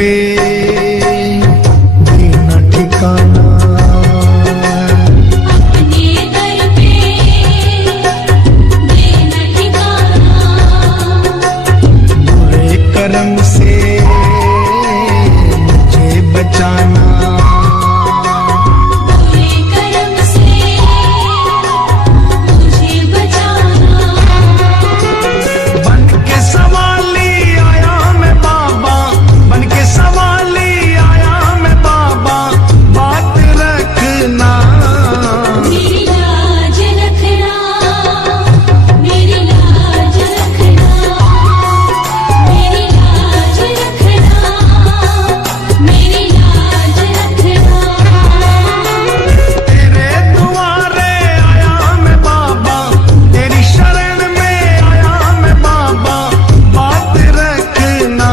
पे देना ठिकाना, अपने दर पे देना ठिकाना, बुरे कर्म से मुझे बचाना, बुरे कर्म से मुझे बचाना। बन के सवाली आया मैं बाबा, बन के सवाली आया मैं बाबा, बात रखना, मेरी लाज रखना, मेरी लाज रखना, मेरी लाज रखना, मेरी लाज रखना। तेरे दुआरे आया मैं बाबा, तेरी शरण में आया मैं बाबा, बात रखना,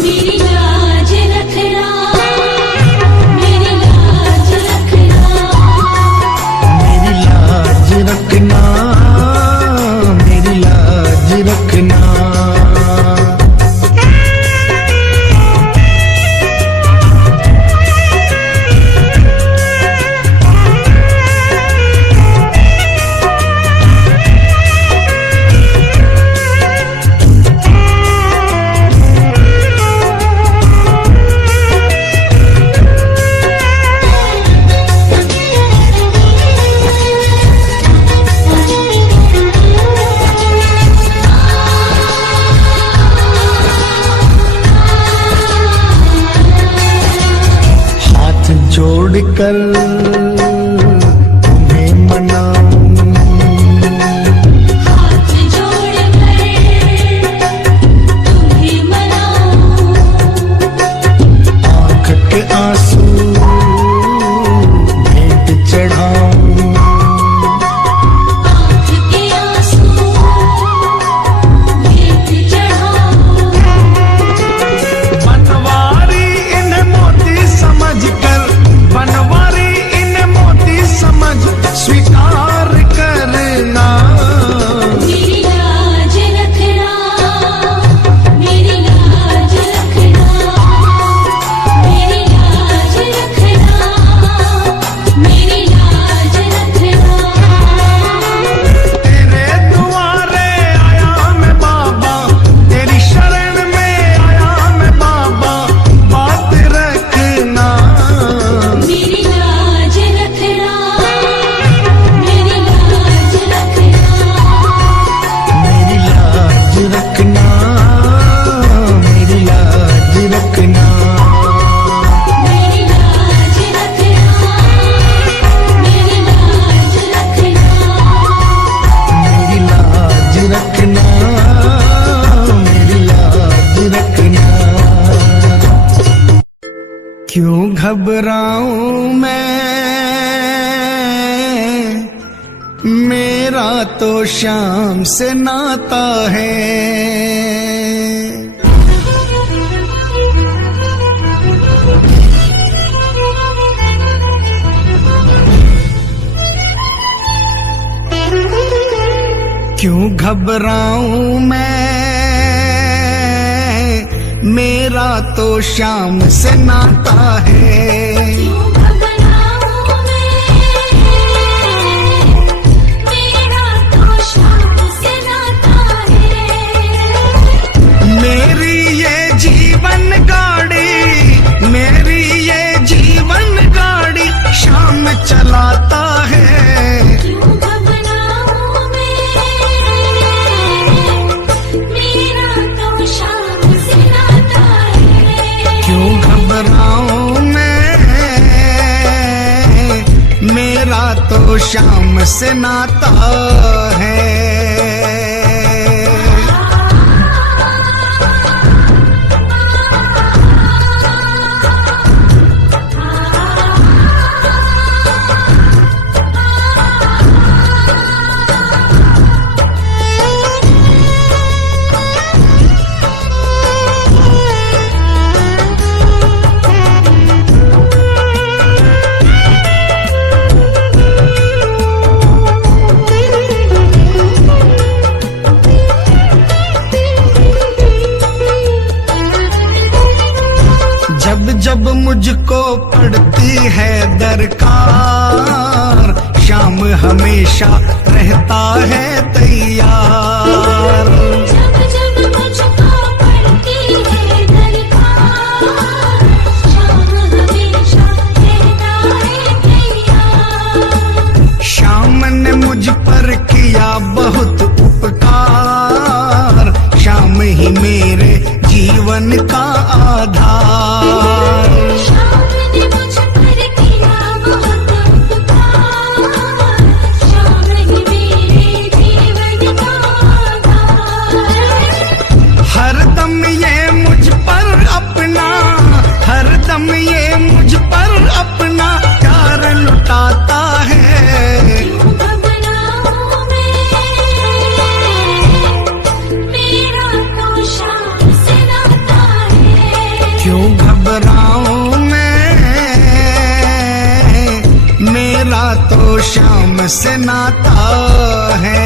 मेरी लाज रखना, मेरी लाज रखना, मेरी लाज रखना, मेरी लाज रखना। हाथ जोड़कर तुम्हें मनाऊं, हाथ जोड़कर तुम्हें मनाऊं, आंख के आंसू भेंट चढ़ाऊं, आँख के आंसू भेंट चढ़ाऊं। बनवारी इन मोती समझकर, बनवारी इन मोती समझ स्वीकार करना, मेरी लाज रखना, मेरी लाज रखना, मेरी लाज रखना, मेरी लाज रखना। तेरे दुआरे आया मैं बाबा, तेरी शरण में आया मैं बाबा, बात रखना, मेरी लाज रखना, मेरी लाज रखना, मेरी लाज रखना, मेरी लाज रखना, मेरी लाज रखना, मेरी लाज रखना, मेरी लाज रखना, मेरी लाज रखना। क्यों घबराऊं मैं, मेरा तो शाम से नाता है, क्यों घबराऊं मैं, मेरा तो शाम से नाता है, क्यों घबराऊं मैं, मेरा तो शाम से नाता है। मेरी ये जीवन गाड़ी, मेरी ये जीवन गाड़ी शाम चलाता है, क्यों घबराऊं मैं, मेरा तो शाम से नाता है। क्यों घबराऊं मैं, मेरा तो शाम से नाता है। जब जब मुझको पड़ती है दरकार, शाम हमेशा रहता है तैयार। जब जब मुझको पड़ती है दरकार, शाम हमेशा रहता है तैयार। शाम ने मुझ पर किया बहुत उपकार, शाम ही मेरे जीवन का आधार। शाम ने मुझ पर किया बहुत उपकार, शाम ही मेरे जीवन का आधार। हरदम ये मुझ पर अपना, हरदम ये मुझ पर अपना प्यार लुटाता है। क्यों घबराऊं मैं, मेरा तो शाम से नाता है। क्यों घबराऊं मैं, मेरा तो शाम से नाता है।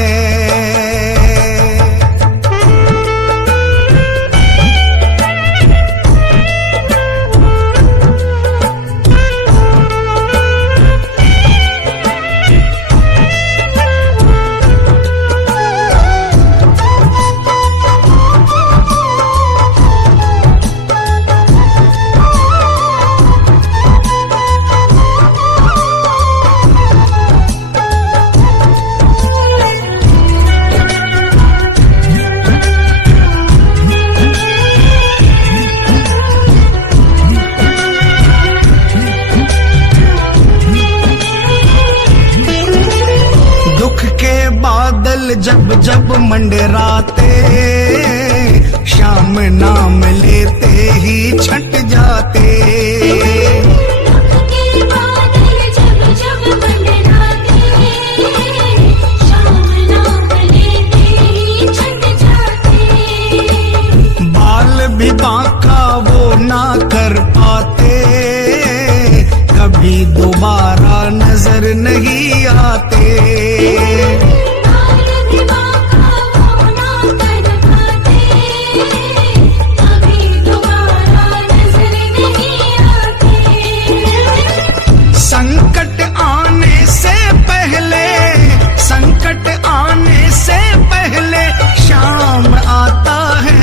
दुख के बादल जब जब मंडराते, शाम नाम लेते ही छट जाते। दुख के बादल जब जब मंडराते, शाम नाम लेते ही छट जाते। बाल भी बांका वो ना कर पाते, कभी दोबारा नजर नहीं आते। बाल भी बांका वो ना कर पाते, कभी दोबारा नजर नहीं आते। संकट आने से पहले, संकट आने से पहले शाम आता है।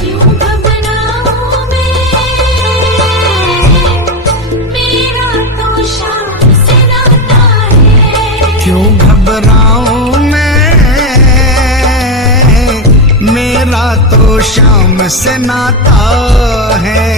क्यों घबराऊं मैं, मेरा तो शाम से नाता है। क्यों घबराऊं मैं, मेरा तो शाम से नाता है।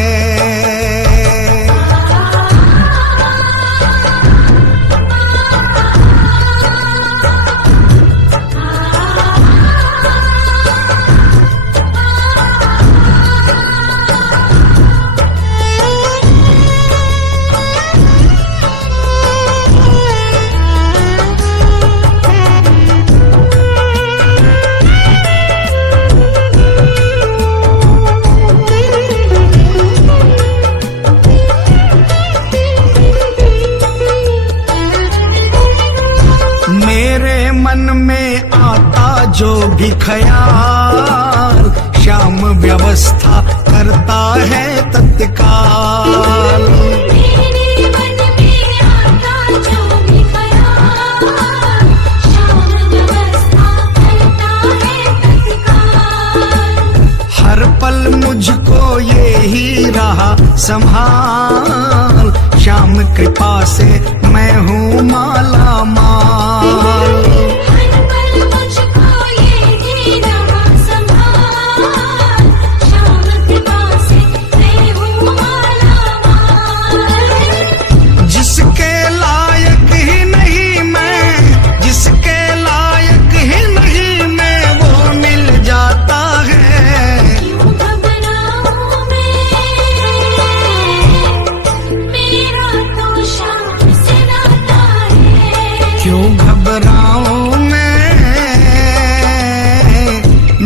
मेरे मन में आता जो भी ख्याल, शाम व्यवस्था करता है तत्काल। मेरे मन में आता जो भी ख्याल, शाम व्यवस्था करता है तत्काल। हर पल मुझको ये ही रहा संभाल, शाम कृपा से मैं हूँ माला माल। हर पल मुझको ये ही रहा संभाल, शाम कृपा से मैं हूँ माला माल। जिसके लायक ही नहीं मैं, जिसके लायक ही नहीं मैं, वो मिल जाता है। क्यों घबराऊं मैं, मेरा तो शाम से नाता है। क्यों घबराऊं मैं,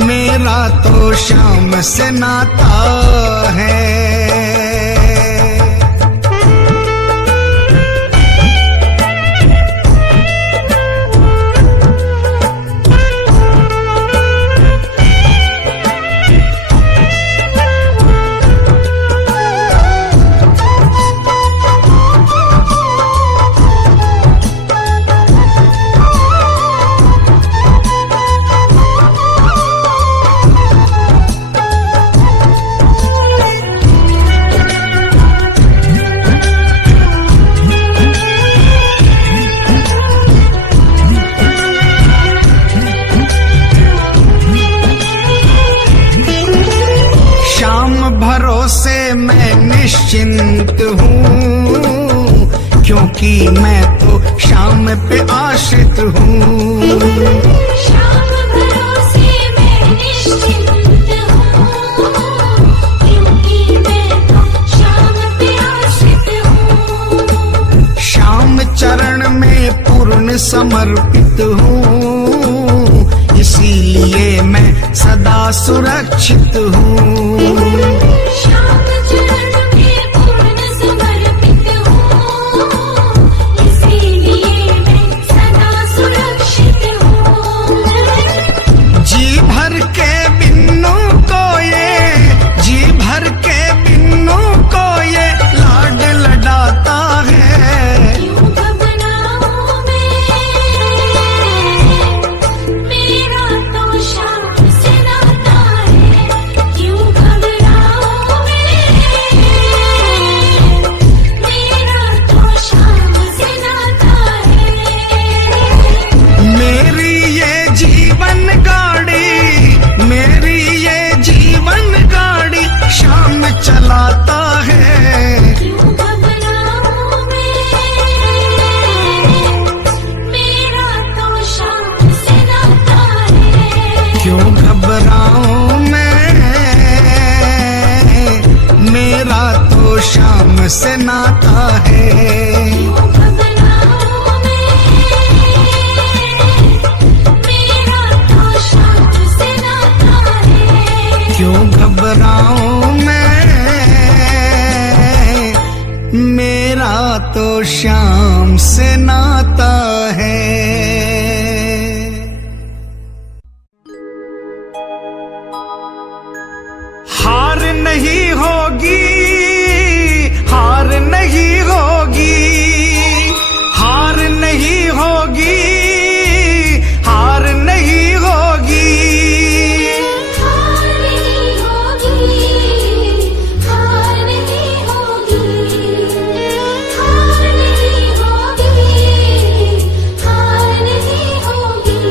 मेरा तो शाम से नाता है। निश्चिंत हूँ, क्योंकि मैं तो शाम पे आश्रित हूँ। शाम भरोसे मैं निश्चिंत हूँ, क्योंकि मैं तो शाम पे आश्रित हूँ। श्याम चरण में पूर्ण समर्पित हूँ, इसीलिए मैं सदा सुरक्षित हूँ। श्याम चरण में पूर्ण समर्पित हूँ, इसीलिए मैं सदा सुरक्षित हूँ। जी भर के बिन्नों को ये, जी भर के बिन्नों को ये लाड लडाता है। क्यों घबराऊं मैं, मेरा तो शाम से नाता है। क्यों घबराऊं मैं, मेरा तो शाम से नाता है। मेरी ये जीवन गाड़ी, मेरी ये जीवन गाड़ी शाम चलाता है। क्यों घबराऊं मैं, मेरा तो शाम से नाता है। क्यों घबराऊं मैं, मेरा तो शाम से नाता है। क्यों घबराऊं मैं, मेरा तो शाम से नाता है। क्यों घबराऊं मैं, मेरा तो शाम से नाता है। हार नहीं होगी, हार नहीं होगी, हार नहीं होगी, हार नहीं होगी। हार नहीं होगी, हार नहीं होगी, हार नहीं होगी, हार नहीं होगी।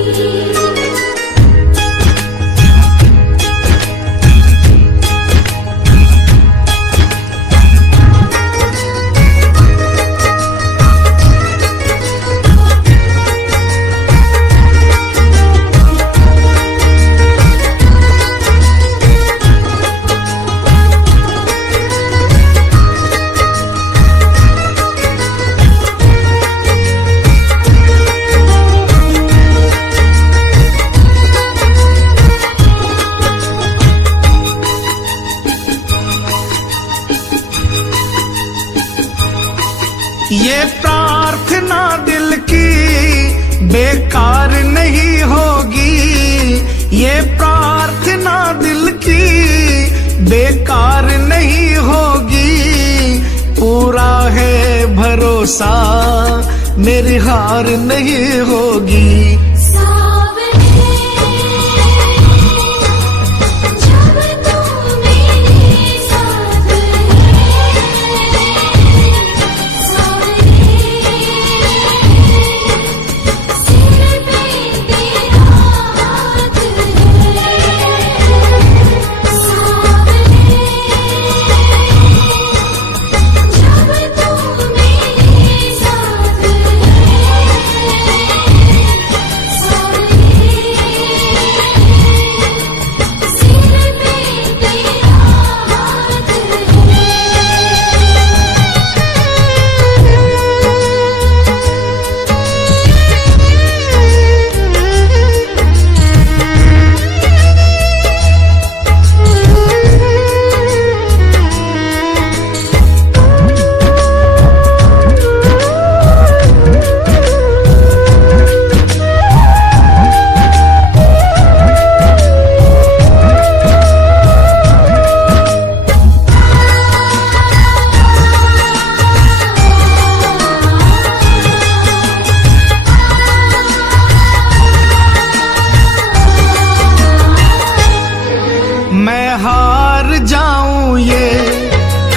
ये प्रार्थना दिल की बेकार नहीं होगी, ये प्रार्थना दिल की बेकार नहीं होगी। पूरा है भरोसा, मेरी हार नहीं होगी। सावरे जब तू मेरे साथ है, सावरे सिर पे तेरा हाथ है। सावरे जब तू मेरे साथ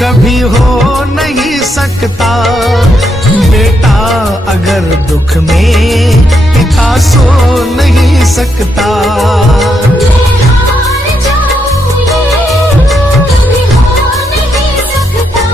कभी हो नहीं सकता। बेटा अगर दुख में पिता सो नहीं सकता। मैं हार जाऊं ये कभी हो नहीं सकता।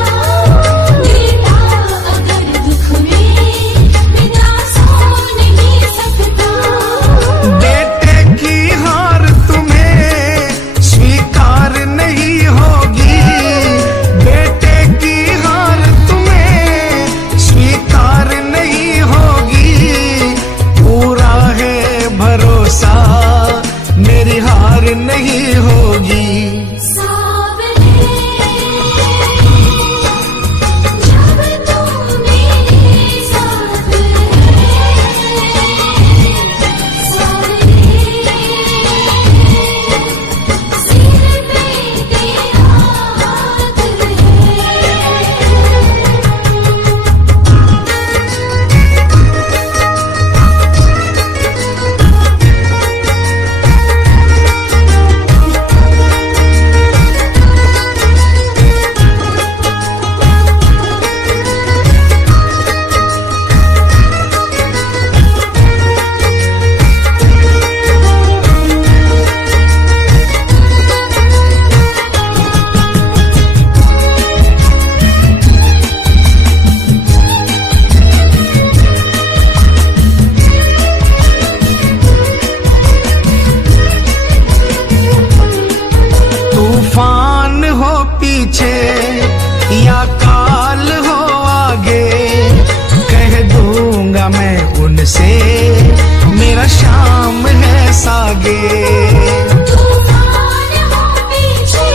आगे। तूफान हो पीछे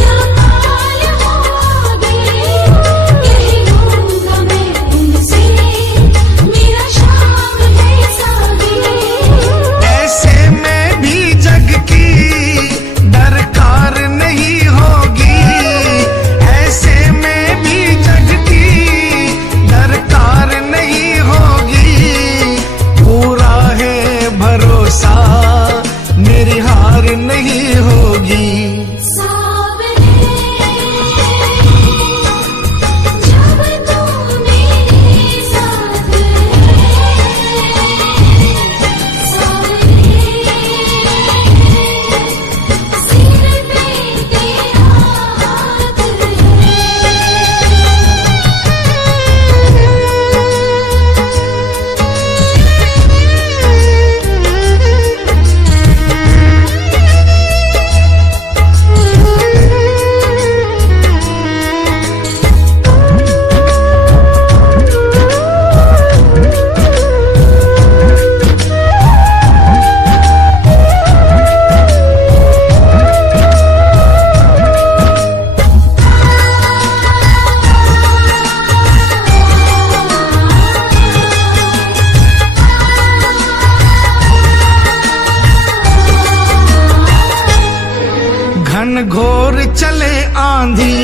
या काल हो आगे, कह लूंगा मैं उनसे मेरा शाम है सागे। ऐसे में भी जग की दरकार नहीं होगी, ऐसे में भी जग की दरकार नहीं होगी। पूरा है भरोसा मेरी हार नहीं होगी। सावरे जब तू मेरे साथ है, सावरे सिर पे तेरा हाथ घन घोर चले आंधी